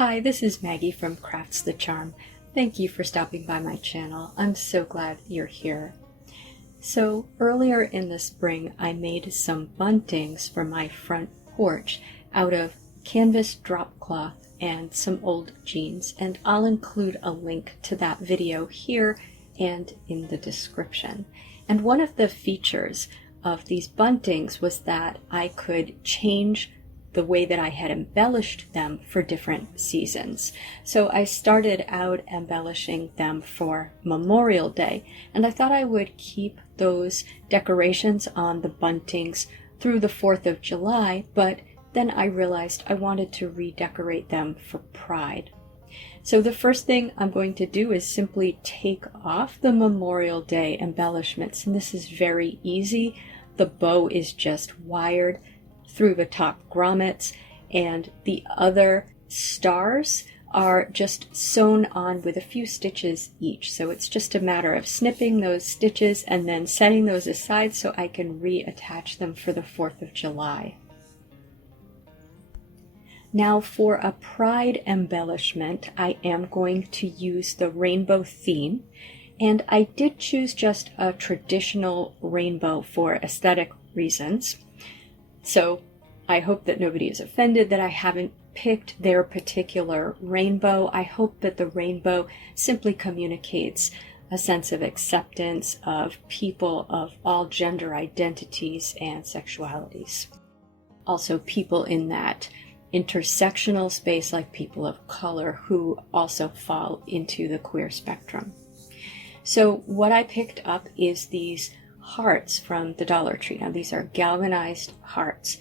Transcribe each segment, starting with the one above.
Hi, this is Maggie from Crafts the Charm. Thank you for stopping by my channel. I'm so glad you're here. So earlier in the spring, I made some buntings for my front porch out of canvas drop cloth and some old jeans, and I'll include a link to that video here and in the description. And one of the features of these buntings was that I could change the way that I had embellished them for different seasons. So I started out embellishing them for Memorial Day, and I thought I would keep those decorations on the buntings through the 4th of July, but then I realized I wanted to redecorate them for Pride. So the first thing I'm going to do is simply take off the Memorial Day embellishments, and this is very easy. The bow is just wired through the top grommets, and the other stars are just sewn on with a few stitches each. So it's just a matter of snipping those stitches and then setting those aside so I can reattach them for the 4th of July. Now for a Pride embellishment, I am going to use the rainbow theme, and I did choose just a traditional rainbow for aesthetic reasons. So I hope that nobody is offended that I haven't picked their particular rainbow. I hope that the rainbow simply communicates a sense of acceptance of people of all gender identities and sexualities. Also people in that intersectional space, like people of color who also fall into the queer spectrum. So what I picked up is these hearts from the Dollar Tree. Now these are galvanized hearts,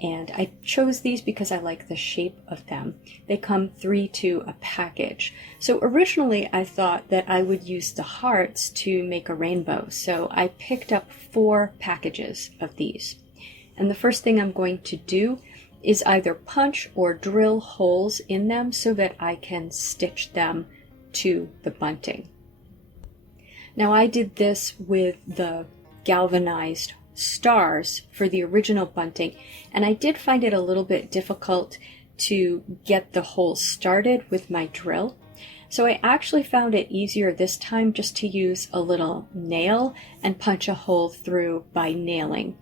and I chose these because I like the shape of them. They come 3 to a package. So originally I thought that I would use the hearts to make a rainbow, so I picked up 4 packages of these. And the first thing I'm going to do is either punch or drill holes in them so that I can stitch them to the bunting. Now I did this with the galvanized stars for the original bunting, and I did find it a little bit difficult to get the holes started with my drill. So I actually found it easier this time just to use a little nail and punch a hole through by nailing.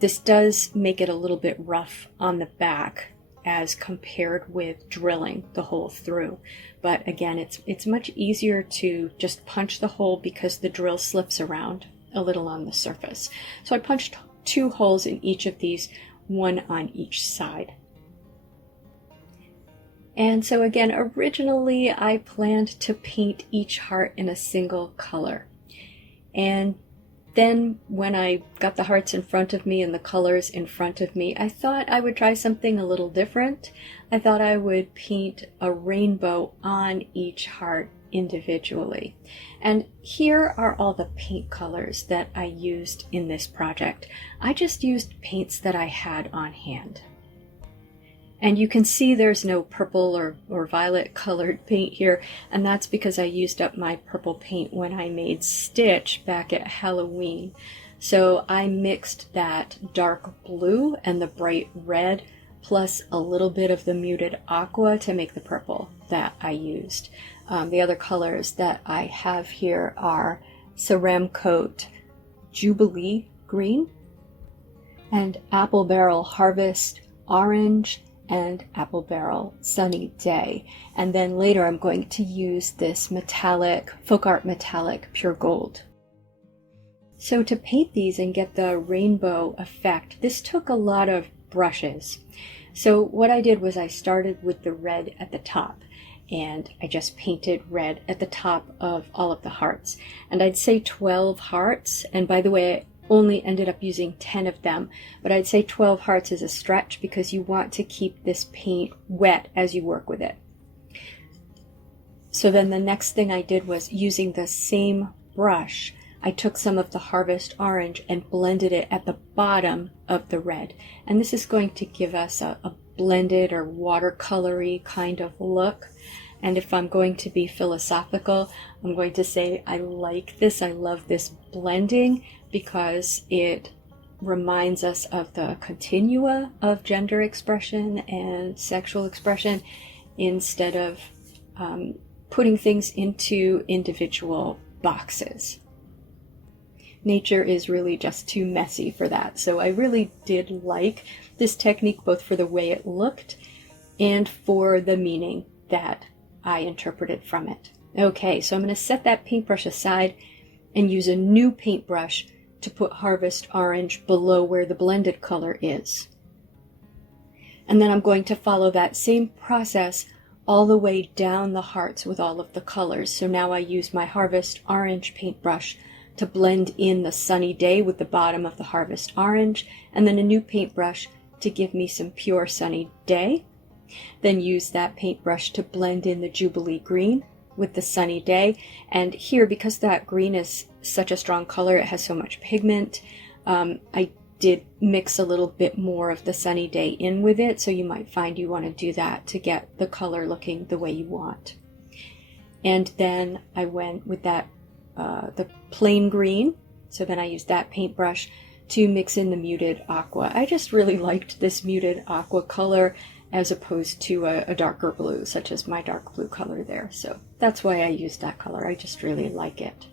This does make it a little bit rough on the back as compared with drilling the hole through. But again, it's much easier to just punch the hole because the drill slips around a little on the surface. So I punched 2 holes in each of these, 1 on each side. And so again, originally I planned to paint each heart in a single color. And then when I got the hearts in front of me and the colors in front of me, I thought I would try something a little different. I thought I would paint a rainbow on each heart individually. And here are all the paint colors that I used in this project. I just used paints that I had on hand. And you can see there's no purple or violet colored paint here, and that's because I used up my purple paint when I made Stitch back at Halloween. So I mixed that dark blue and the bright red plus a little bit of the muted aqua to make the purple that I used. The other colors that I have here are Ceramcoat Jubilee green and Apple Barrel Harvest orange and Apple Barrel Sunny Day. And then later I'm going to use this metallic, folk art metallic pure gold. So to paint these and get the rainbow effect, this took a lot of brushes. So what I did was I started with the red at the top, and I just painted red at the top of all of the hearts. And I'd say 12 hearts, and by the way, I only ended up using 10 of them, but I'd say 12 hearts is a stretch because you want to keep this paint wet as you work with it. So then the next thing I did was, using the same brush, I took some of the Harvest Orange and blended it at the bottom of the red. And this is going to give us a blended or watercolory kind of look. And if I'm going to be philosophical, I'm going to say I like this, I love this blending because it reminds us of the continua of gender expression and sexual expression, instead of putting things into individual boxes. Nature is really just too messy for that. So I really did like this technique, both for the way it looked and for the meaning that I interpreted from it. Okay, so I'm going to set that paintbrush aside and use a new paintbrush to put Harvest Orange below where the blended color is. And then I'm going to follow that same process all the way down the hearts with all of the colors. So now I use my Harvest Orange paintbrush to blend in the Sunny Day with the bottom of the Harvest Orange, and then a new paintbrush to give me some pure Sunny Day. Then use that paintbrush to blend in the Jubilee Green with the Sunny Day. And here, because that green is such a strong color, it has so much pigment, I did mix a little bit more of the Sunny Day in with it, so you might find you want to do that to get the color looking the way you want. And then I went with that the plain green, so then I used that paintbrush to mix in the muted aqua. I just really liked this muted aqua color as opposed to a darker blue, such as my dark blue color there. So that's why I used that color. I just really like it.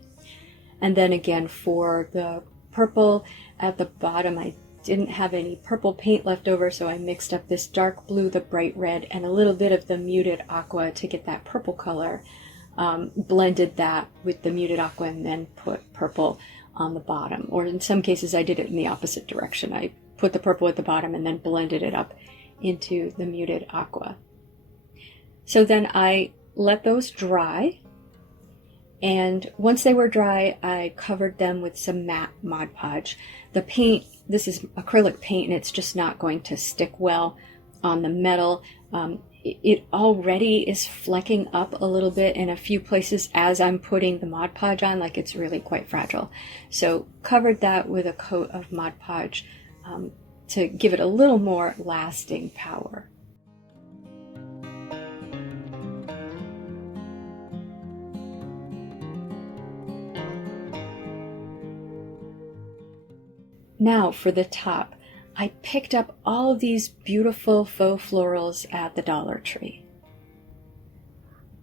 And then again, for the purple at the bottom, I didn't have any purple paint left over, so I mixed up this dark blue, the bright red, and a little bit of the muted aqua to get that purple color. Blended that with the muted aqua and then put purple on the bottom. Or in some cases I did it in the opposite direction. I put the purple at the bottom and then blended it up into the muted aqua. So then I let those dry, and once they were dry, I covered them with some matte Mod Podge. The paint, this is acrylic paint, and it's just not going to stick well on the metal. It already is flecking up a little bit in a few places as I'm putting the Mod Podge on, like it's really quite fragile. So covered that with a coat of Mod Podge to give it a little more lasting power. Now for the top. I picked up all of these beautiful faux florals at the Dollar Tree.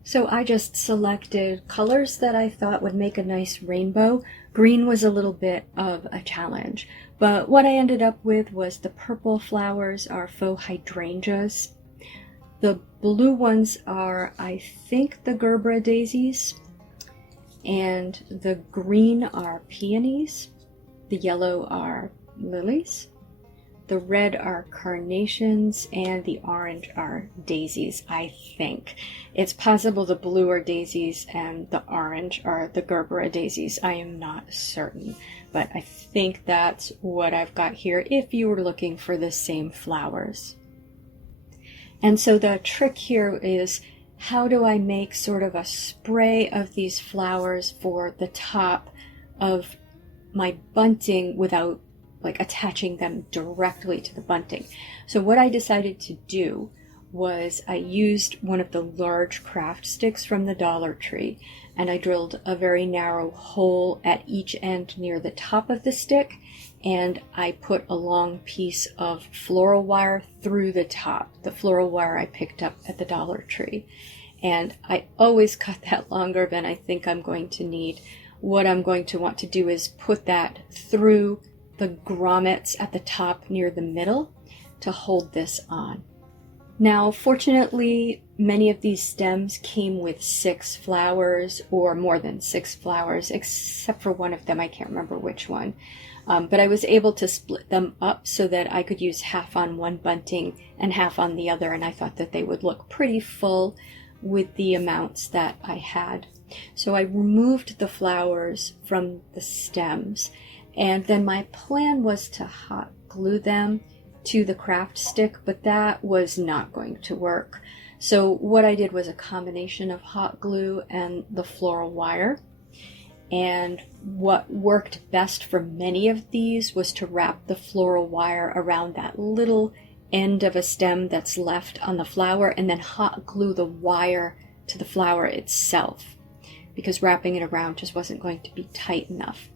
So I just selected colors that I thought would make a nice rainbow. Green was a little bit of a challenge, but what I ended up with was the purple flowers are faux hydrangeas. The blue ones are, I think, the Gerbera daisies, and the green are peonies. The yellow are lilies. The red are carnations, and the orange are daisies, I think. It's possible the blue are daisies and the orange are the Gerbera daisies. I am not certain, but I think that's what I've got here if you were looking for the same flowers. And so the trick here is, how do I make sort of a spray of these flowers for the top of my bunting without like attaching them directly to the bunting? So what I decided to do was I used one of the large craft sticks from the Dollar Tree, and I drilled a very narrow hole at each end near the top of the stick, and I put a long piece of floral wire through the top. The floral wire I picked up at the Dollar Tree, and I always cut that longer than I think I'm going to need. What I'm going to want to do is put that through the grommets at the top near the middle to hold this on. Now, fortunately, many of these stems came with 6 flowers or more than 6 flowers, except for one of them. I can't remember which one. But I was able to split them up so that I could use half on one bunting and half on the other, and I thought that they would look pretty full with the amounts that I had. So I removed the flowers from the stems, and then my plan was to hot glue them to the craft stick, but that was not going to work. So what I did was a combination of hot glue and the floral wire. And what worked best for many of these was to wrap the floral wire around that little end of a stem that's left on the flower, and then hot glue the wire to the flower itself, because wrapping it around just wasn't going to be tight enough.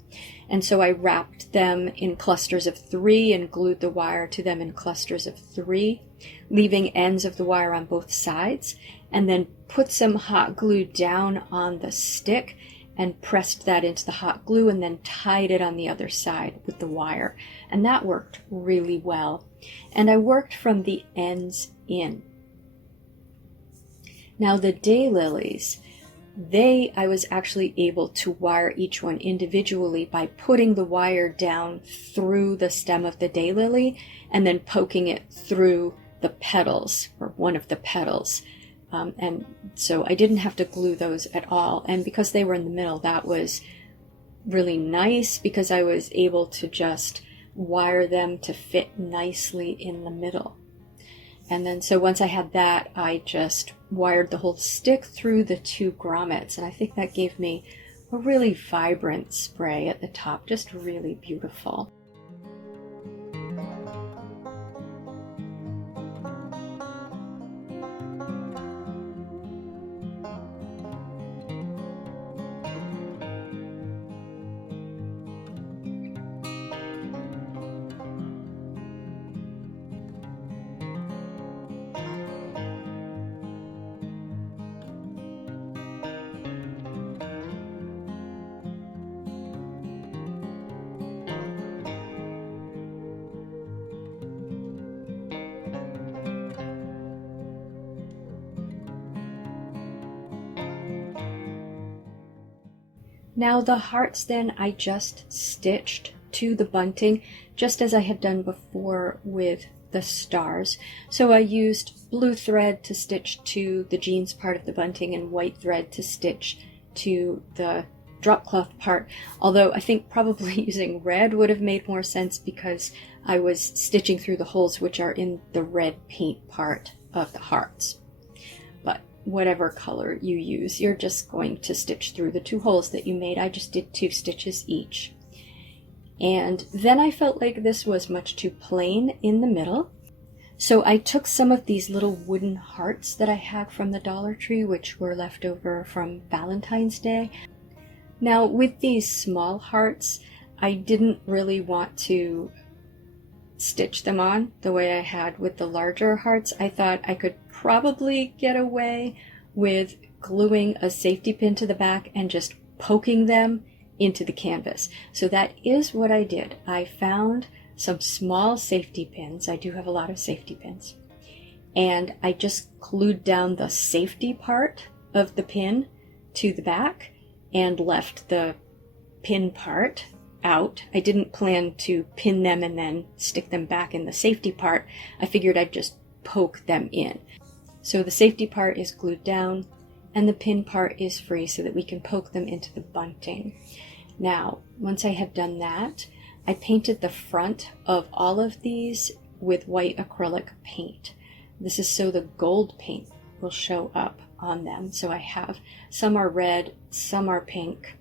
And so I wrapped them in clusters of 3 and glued the wire to them in clusters of 3, leaving ends of the wire on both sides. and then put some hot glue down on the stick and pressed that into the hot glue and then tied it on the other side with the wire. And that worked really well. And I worked from the ends in. Now the daylilies, I was actually able to wire each one individually by putting the wire down through the stem of the daylily and then poking it through the petals, or one of the petals. And so I didn't have to glue those at all. And because they were in the middle, that was really nice because I was able to just wire them to fit nicely in the middle. And then so once I had that, I just wired the whole stick through the 2 grommets. And I think that gave me a really vibrant spray at the top, just really beautiful. Now the hearts then I just stitched to the bunting, just as I had done before with the stars. So I used blue thread to stitch to the jeans part of the bunting and white thread to stitch to the drop cloth part, although I think probably using red would have made more sense because I was stitching through the holes which are in the red paint part of the hearts. But whatever color you use, you're just going to stitch through the 2 holes that you made. I just did 2 stitches each. And then I felt like this was much too plain in the middle. So I took some of these little wooden hearts that I had from the Dollar Tree, which were left over from Valentine's Day. Now with these small hearts, I didn't really want to stitch them on the way I had with the larger hearts. I thought I could probably get away with gluing a safety pin to the back and just poking them into the canvas. So that is what I did. I found some small safety pins. I do have a lot of safety pins. And I just glued down the safety part of the pin to the back and left the pin part out. I didn't plan to pin them and then stick them back in the safety part. I figured I'd just poke them in. So the safety part is glued down and the pin part is free so that we can poke them into the bunting. Now, once I had done that, I painted the front of all of these with white acrylic paint. This is so the gold paint will show up on them. So I have, some are red, some are pink.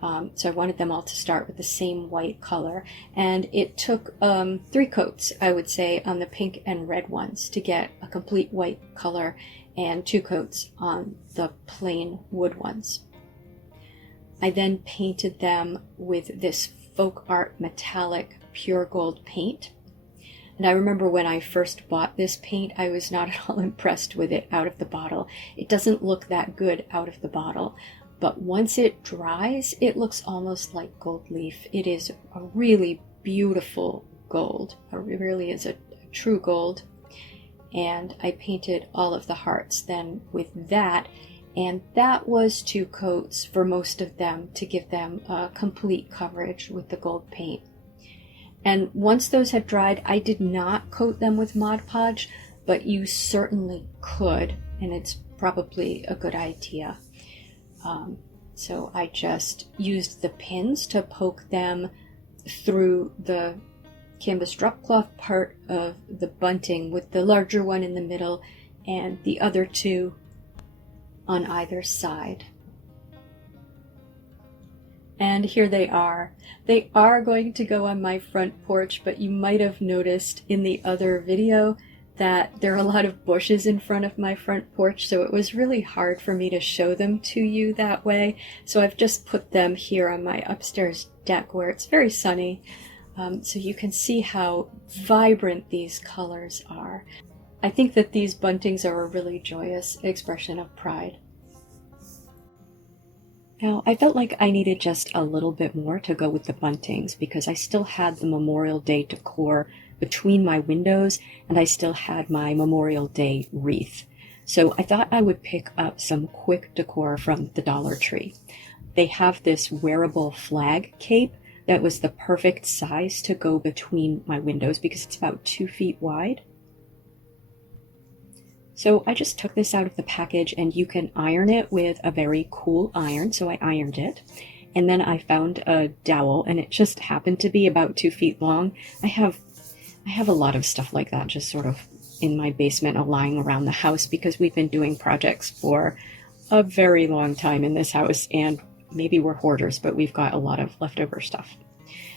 So I wanted them all to start with the same white color. And it took 3 coats, I would say, on the pink and red ones to get a complete white color, and 2 coats on the plain wood ones. I then painted them with this folk art metallic pure gold paint. And I remember when I first bought this paint, I was not at all impressed with it out of the bottle. It doesn't look that good out of the bottle, but once it dries, it looks almost like gold leaf. It is a really beautiful gold. It really is a true gold. And I painted all of the hearts then with that. And that was 2 coats for most of them to give them a complete coverage with the gold paint. And once those had dried, I did not coat them with Mod Podge, but you certainly could, and it's probably a good idea. So I just used the pins to poke them through the canvas drop cloth part of the bunting, with the larger one in the middle and the other 2 on either side. And here they are. They are going to go on my front porch, but you might have noticed in the other video that there are a lot of bushes in front of my front porch, so it was really hard for me to show them to you that way. So I've just put them here on my upstairs deck where it's very sunny, so you can see how vibrant these colors are. I think that these buntings are a really joyous expression of pride. Now, I felt like I needed just a little bit more to go with the buntings because I still had the Memorial Day decor between my windows and I still had my Memorial Day wreath. So I thought I would pick up some quick decor from the Dollar Tree. They have this wearable flag cape that was the perfect size to go between my windows because it's about 2 feet wide. So I just took this out of the package, and you can iron it with a very cool iron, so I ironed it. And then I found a dowel, and it just happened to be about 2 feet long. I have a lot of stuff like that just sort of in my basement lying around the house because we've been doing projects for a very long time in this house, and maybe we're hoarders, but we've got a lot of leftover stuff.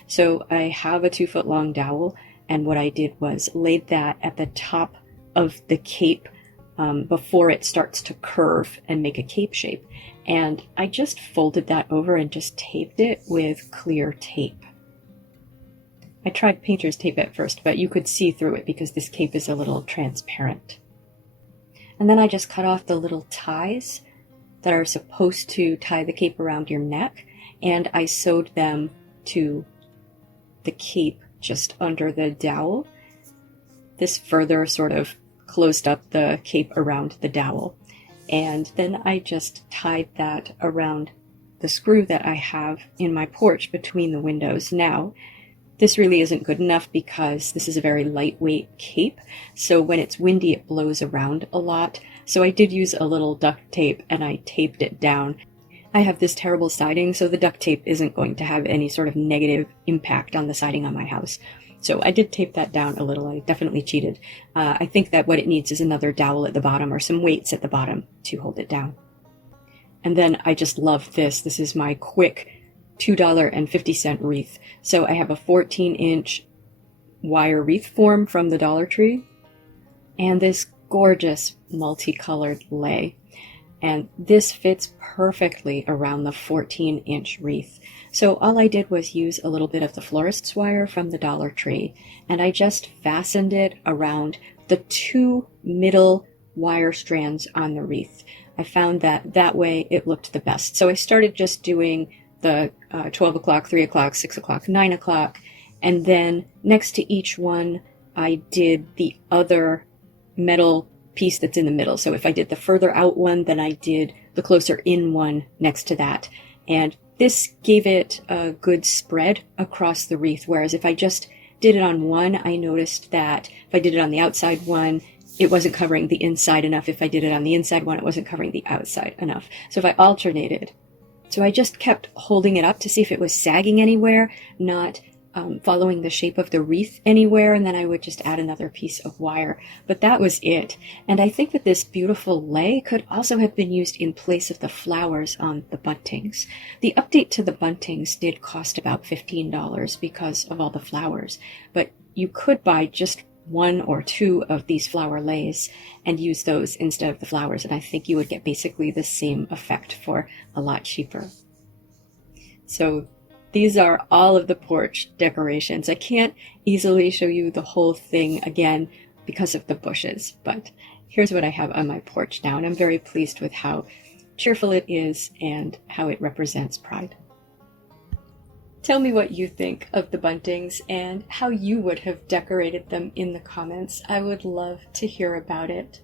So I have a 2-foot long dowel, and what I did was laid that at the top of the cape before it starts to curve and make a cape shape. And I just folded that over and just taped it with clear tape. I tried painter's tape at first, but you could see through it because this cape is a little transparent. And then I just cut off the little ties that are supposed to tie the cape around your neck, and I sewed them to the cape just under the dowel. This further sort of closed up the cape around the dowel. And then I just tied that around the screw that I have in my porch between the windows. Now, this really isn't good enough because this is a very lightweight cape, so when it's windy it blows around a lot. So I did use a little duct tape and I taped it down. I have this terrible siding, so the duct tape isn't going to have any sort of negative impact on the siding on my house. So I did tape that down a little. I definitely cheated. I think that what it needs is another dowel at the bottom or some weights at the bottom to hold it down. And then I just love this. This is my quick $2.50 wreath. So I have a 14-inch wire wreath form from the Dollar Tree and this gorgeous multicolored lei. And this fits perfectly around the 14-inch wreath. So all I did was use a little bit of the florist's wire from the Dollar Tree, and I just fastened it around the 2 middle wire strands on the wreath. I found that that way it looked the best. So I started just doing the 12 o'clock, 3 o'clock, 6 o'clock, 9 o'clock, and then next to each one I did the other metal piece that's in the middle. So if I did the further out one, then I did the closer in one next to that. And this gave it a good spread across the wreath, whereas if I just did it on one, I noticed that if I did it on the outside one, it wasn't covering the inside enough. If I did it on the inside one, it wasn't covering the outside enough. So if I alternated, so I just kept holding it up to see if it was sagging anywhere, not following the shape of the wreath anywhere, and then I would just add another piece of wire. But that was it. And I think that this beautiful lei could also have been used in place of the flowers on the buntings. The update to the buntings did cost about $15 because of all the flowers, but you could buy just 1 or 2 of these flower leis and use those instead of the flowers, and I think you would get basically the same effect for a lot cheaper. So these are all of the porch decorations. I can't easily show you the whole thing again because of the bushes, but here's what I have on my porch now, and I'm very pleased with how cheerful it is and how it represents pride. Tell me what you think of the buntings and how you would have decorated them in the comments. I would love to hear about it.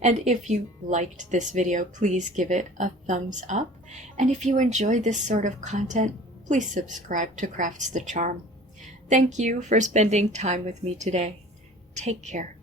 And if you liked this video, please give it a thumbs up. And if you enjoy this sort of content, please subscribe to Crafts the Charm. Thank you for spending time with me today. Take care.